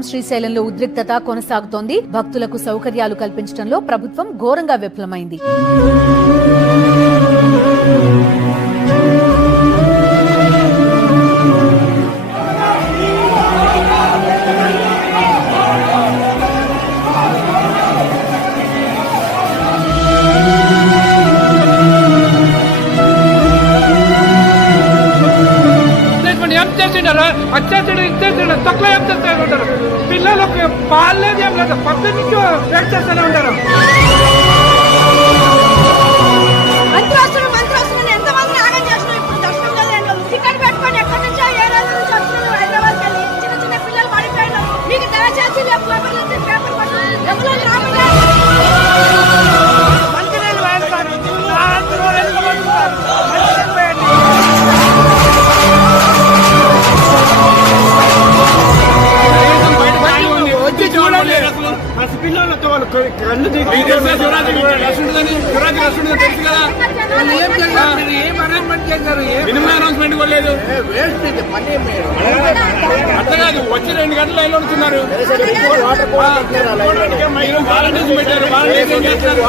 శ్రీశైలంలో ఉద్రిక్తత కొనసాగుతోంది. భక్తులకు సౌకర్యాలు కల్పించడంలో ప్రభుత్వం ఘోరంగా విఫలమైంది. అత్యాచారం ఇచ్చేసాడు తక్కువ ఏం చేస్తూ ఉంటారు. పిల్లలకు పాలేదు ఏం లేదు, పబ్లిక్ నుంచి వెయిట్ చేస్తూనే ఉంటారు. పిల్లలతో వాళ్ళు కళ్ళు ఏం అరేంజ్మెంట్ చేశారు, మినిమం అనౌన్స్మెంట్ కూడా లేదు. అట్లా కాదు, వచ్చి 2 గంటలు లైన్లో ఉంటున్నారు. వాలంటీర్స్ పెట్టారు, వాలంటీర్స్ ఏం చేస్తారు.